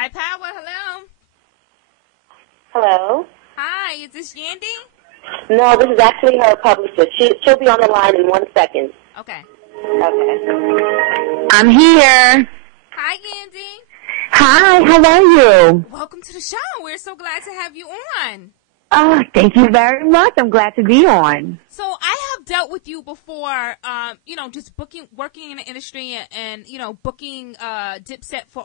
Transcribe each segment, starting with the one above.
iPower, hello. Hello? Hi, is this Yandy? No, this is actually her publicist. She'll be on the line in 1 second. Okay. Okay. I'm here. Hi, Yandy. Hi, how are you? Welcome to the show. We're so glad to have you on. Thank you very much. I'm glad to be on. So I have dealt with you before, just working in the industry and booking Dipset for,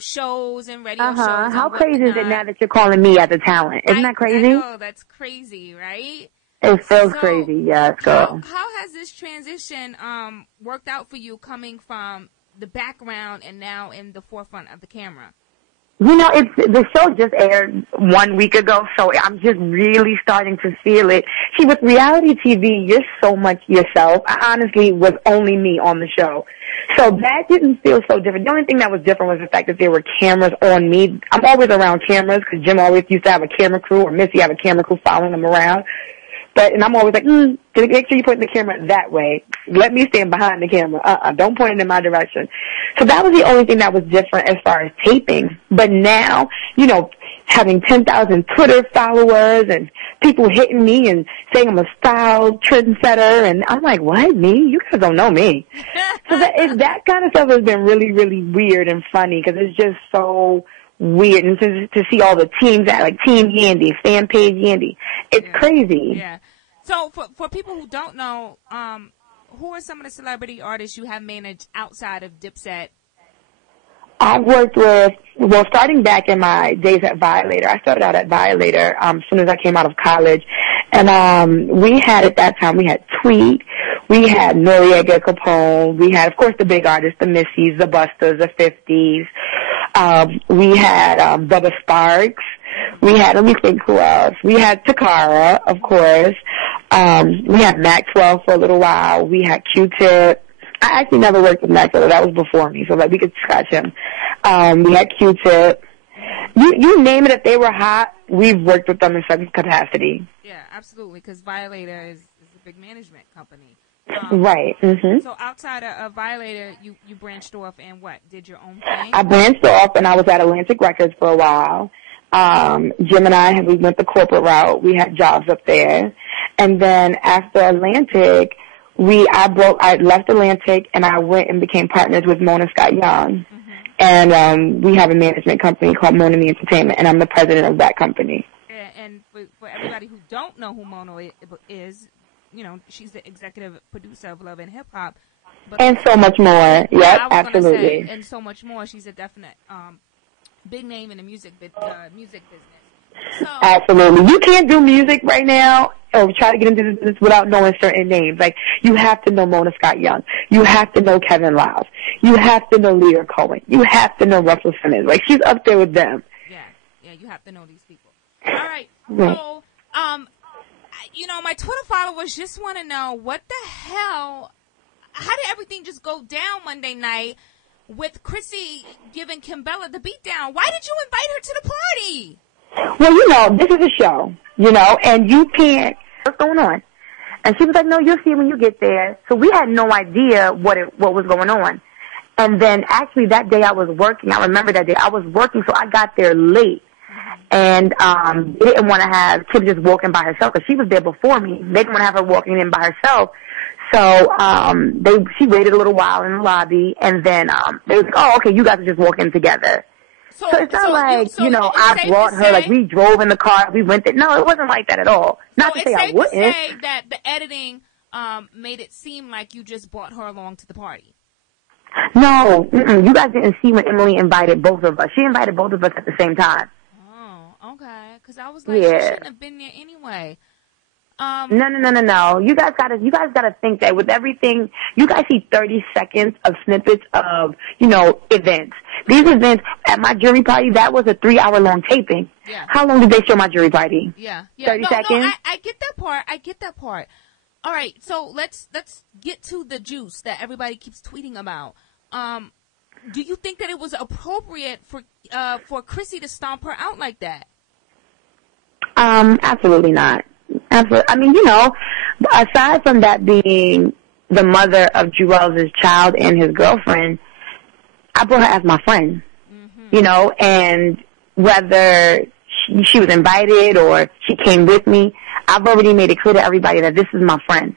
shows and radio shows. How crazy is it now that you're calling me as a talent? Isn't that crazy? I know, that's crazy, right? It feels crazy, yes, girl. How has this transition worked out for you coming from the background and now in the forefront of the camera? The show just aired 1 week ago, so I'm just really starting to feel it. See, with reality TV, you're so much yourself. I honestly was only me on the show. So that didn't feel so different. The only thing that was different was the fact that there were cameras on me. I'm always around cameras because Jim always used to have a camera crew, or Missy have a camera crew following them around. And I'm always like, make sure you point the camera that way. Let me stand behind the camera. Don't point it in my direction. So that was the only thing that was different as far as taping. But now, having 10,000 Twitter followers and people hitting me and saying I'm a style trendsetter, and I'm like, what, me? You guys don't know me. So that kind of stuff has been really, really weird and funny because it's just so weird, and to see all the teams like Team Yandy, Fan Page Yandy, it's crazy. Yeah. So for people who don't know, who are some of the celebrity artists you have managed outside of Dipset? I've worked with, starting back in my days at Violator. I started out at Violator as soon as I came out of college, and we had Tweet, we had Noriega Capone, we had, of course, the big artists, the Missies, the Busters, the 50s. We had Bubba Sparks. We had, let me think who else. We had Takara, of course. We had Maxwell for a little while. We had Q-Tip. I actually never worked with Maxwell. That was before me, so we could scratch him. We had Q-Tip. You name it, if they were hot, we've worked with them in some capacity. Yeah, absolutely, because Violator is a big management company. Right. Mm-hmm. So outside of Violator, you branched off and did your own thing? I branched off, and I was at Atlantic Records for a while. Jim and I, we went the corporate route. We had jobs up there. And then after Atlantic, I left Atlantic, and I went and became partners with Mona Scott Young. Mm-hmm. And we have a management company called Mona Me Entertainment, and I'm the president of that company. And for everybody who don't know who Mona is, she's the executive producer of Love and Hip Hop. And so much more. Yep, absolutely. And so much more. She's a definite big name in the music business. So, absolutely. You can't do music right now or try to get into this business without knowing certain names. Like, you have to know Mona Scott Young. You have to know Kevin Lyles. You have to know Leah Cohen. You have to know Russell Simmons. Like, she's up there with them. Yeah, you have to know these people. All right. So, my Twitter followers just want to know how did everything just go down Monday night with Chrissy giving Kimbella the beatdown? Why did you invite her to the party? Well, this is a show, and you can't, what's going on? And she was like, no, you'll see when you get there. So we had no idea what was going on. And then actually that day I was working. I remember that day I was working, so I got there late. And they didn't want to have Kim just walking by herself because she was there before me. They didn't want to have her walking in by herself. So she waited a little while in the lobby, and then they was like, oh, okay, you guys are just walking together. So it's not I brought her, like we drove in the car, we went there. No, it wasn't like that at all. Not to say I wouldn't. It's safe to say that the editing made it seem like you just brought her along to the party. No, you guys didn't see when Emily invited both of us. She invited both of us at the same time. Oh, okay. Because I was like, she shouldn't have been there anyway. No. You guys gotta think that with everything, you guys see 30 seconds of snippets of, events. These events at my jury party, that was a 3-hour-long taping. Yeah. How long did they show my jury party? Yeah. 30 seconds? No, I get that part. All right. So let's get to the juice that everybody keeps tweeting about. Do you think that it was appropriate for Chrissy to stomp her out like that? Absolutely not. Absolutely. I mean, aside from that being the mother of Jewel's child and his girlfriend, I brought her as my friend. Mm-hmm. you know, and whether she was invited or she came with me, I've already made it clear to everybody that this is my friend.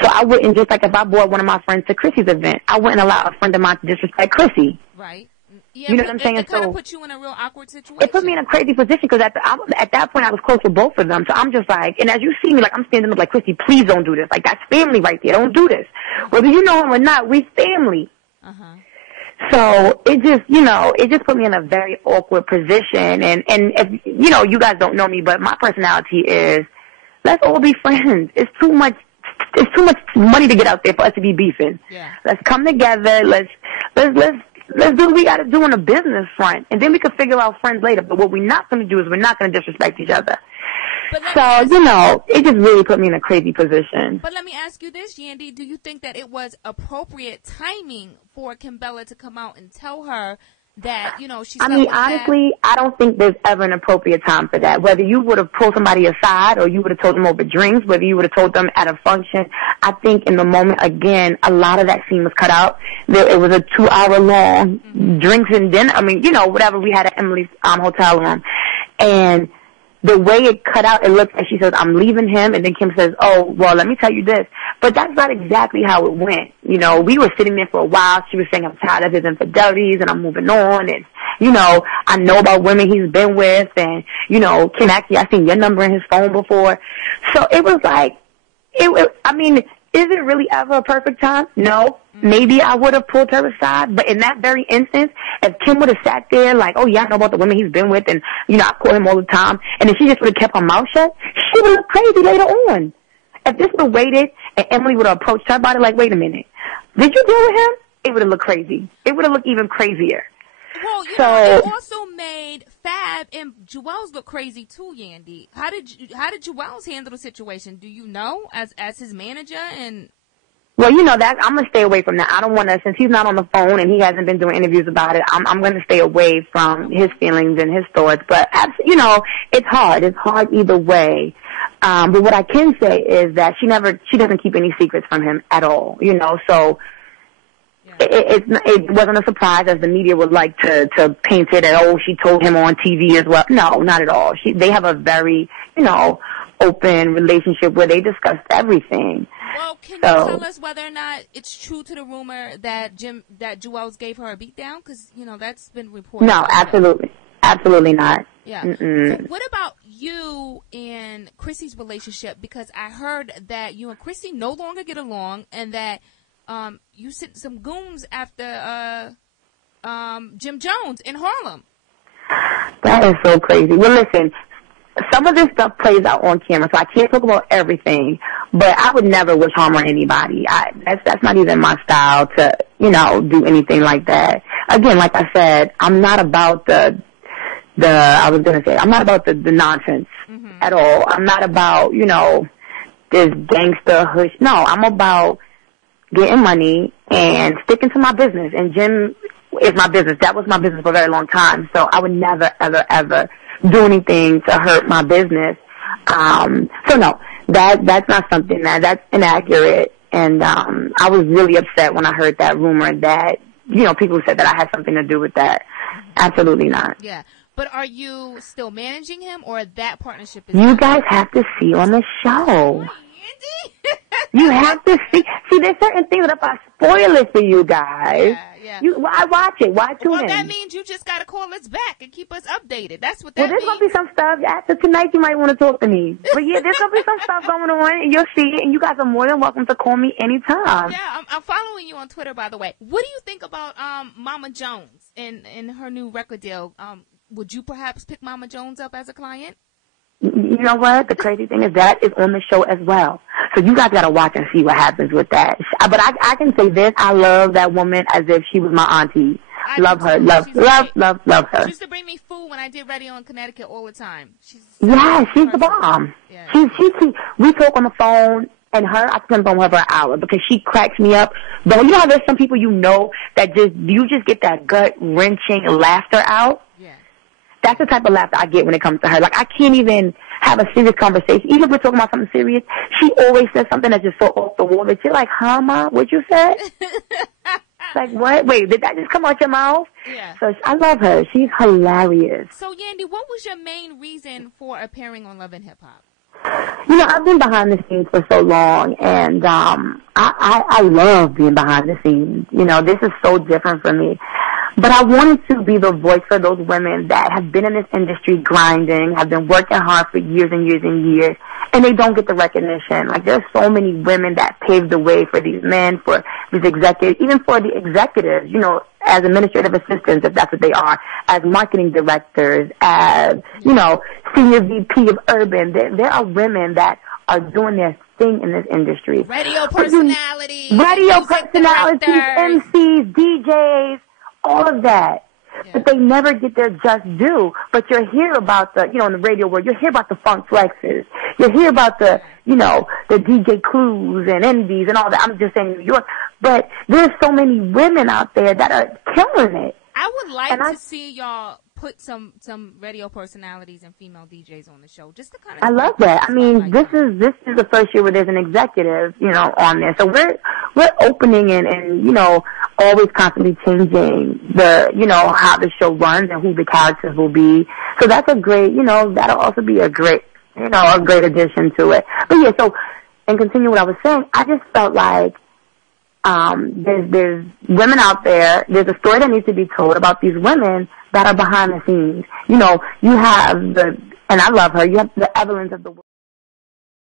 So I wouldn't, just like if I brought one of my friends to Chrissy's event, I wouldn't allow a friend of mine to disrespect Chrissy. Right. Yeah, you know what I'm saying? It kind of put you in a real awkward situation. It put me in a crazy position because at that point I was close with both of them. So I'm just like, and as you see me, like I'm standing up like, Chrissy, please don't do this. Like that's family right there. Don't do this. Whether you know him or not, we family. Uh-huh. So it just, you know, it just put me in a very awkward position. And if, you know, you guys don't know me, but my personality is, let's all be friends. It's too much money to get out there for us to be beefing. Yeah. Let's come together. Let's do what we got to do on a business front, and then we can figure out friends later. But what we're not going to do is we're not going to disrespect each other. So, you know, it just really put me in a crazy position. But let me ask you this, Yandy. Do you think that it was appropriate timing for Kimbella to come out and tell her that, you know, she's... I mean, honestly, I don't think there's ever an appropriate time for that. Whether you would have pulled somebody aside or you would have told them over drinks, whether you would have told them at a function, I think in the moment, again, a lot of that scene was cut out. It was a 2-hour long drinks and dinner. I mean, you know, whatever we had at Emily's hotel room. And the way it cut out, it looked like she says, I'm leaving him. And then Kim says, oh, well, let me tell you this. But that's not exactly how it went. You know, we were sitting there for a while. She was saying, I'm tired of his infidelities and I'm moving on. And, you know, I know about women he's been with. And, you know, Kim, actually, I seen your number in his phone before. So it was like, I mean, is it really ever a perfect time? No. Maybe I would have pulled her aside, but in that very instance, if Kim would have sat there like, oh yeah, I know about the women he's been with and, you know, I call him all the time, and if she just would have kept her mouth shut, she would look crazy later on. If this would have waited and Emily would have approached her about it like, wait a minute, did you deal with him? It would have looked crazy. It would have looked even crazier. Well, you know, it also made Fab and Jewels look crazy too, Yandy. How did Jewels handle the situation? Do you know, as his manager? And well, you know that I'm gonna stay away from that. I don't want to, since he's not on the phone and he hasn't been doing interviews about it. I'm gonna stay away from his feelings and his thoughts. But you know, it's hard. It's hard either way. But what I can say is that she doesn't keep any secrets from him at all. You know, so. It wasn't a surprise, as the media would like to paint it that, oh, she told him on TV as well. No, not at all. They have a very, you know, open relationship where they discuss everything. Well, can you tell us whether or not it's true to the rumor that Jewels gave her a beatdown? Because, you know, that's been reported. No, absolutely not. Yeah. So what about you and Chrissy's relationship? Because I heard that you and Chrissy no longer get along, and that you sent some goons after Jim Jones in Harlem. That is so crazy. Well, listen, some of this stuff plays out on camera, so I can't talk about everything, but I would never wish harm on anybody. That's not even my style to, you know, do anything like that. Again, like I said, I'm not about I'm not about the nonsense at all. I'm not about, you know, this gangster hush. No, I'm about getting money and sticking to my business. And Jim is my business. That was my business for a very long time. So I would never, ever, ever do anything to hurt my business. So no, that's not something that's inaccurate. And I was really upset when I heard that rumor that, you know, people said that I had something to do with that. Absolutely not. Yeah. But are you still managing him, or that partnership is... You guys have to see on the show. You have to see. See, there's certain things that if I spoil it for you guys, why watch it? Why tune in? Well, that means you just got to call us back and keep us updated. That's what that means. Well, there's going to be some stuff. After tonight, you might want to talk to me. But, yeah, there's going to be some stuff going on, and you'll see it, and you guys are more than welcome to call me anytime. Yeah, I'm following you on Twitter, by the way. What do you think about Mama Jones and her new record deal? Would you perhaps pick Mama Jones up as a client? You know what? The crazy thing is that is on the show as well. So you guys got to watch and see what happens with that. But I can say this. I love that woman as if she was my auntie. Love her. Love her. She used to bring me food when I did radio in Connecticut all the time. She's the bomb. Yeah. We talk on the phone, and I spend on her for an hour because she cracks me up. But you know how there's some people you know that you just get that gut-wrenching laughter out? Yeah. That's the type of laughter I get when it comes to her. Like, I can't even have a serious conversation. Even if we're talking about something serious, she always says something that's just so off the wall that you're like, huh, Ma? What you said? like, what? Wait, did that just come out your mouth? Yeah. So I love her. She's hilarious. So, Yandy, what was your main reason for appearing on Love and Hip Hop? You know, I've been behind the scenes for so long, and I love being behind the scenes. You know, this is so different for me. But I wanted to be the voice for those women that have been in this industry grinding, have been working hard for years and years and years, and they don't get the recognition. Like, there's so many women that paved the way for these men, for these executives, even for the executives, you know, as administrative assistants, if that's what they are, as marketing directors, as, you know, senior VP of urban. There are women that are doing their thing in this industry. Radio personalities. MCs, DJs, all of that. Yeah. But they never get their just due. But you'll hear about the, you know, in the radio world, you'll hear about the Funk Flexes. You'll hear about the, you know, the DJ Clues and Envies and all that. I'm just saying New York. But there's so many women out there that are killing it. I would like to see y'all put some radio personalities and female DJs on the show, just to kind of. I love that. I mean, this is the first year where there's an executive, you know, on there. So we're opening and you know, always constantly changing the, you know, how the show runs and who the characters will be. So that's a great, you know, that'll also be a great, you know, a great addition to it. But yeah, so and continue what I was saying, I just felt like there's women out there. There's a story that needs to be told about these women that are behind the scenes. You know, you have and I love her. You have the Evelyns of the world.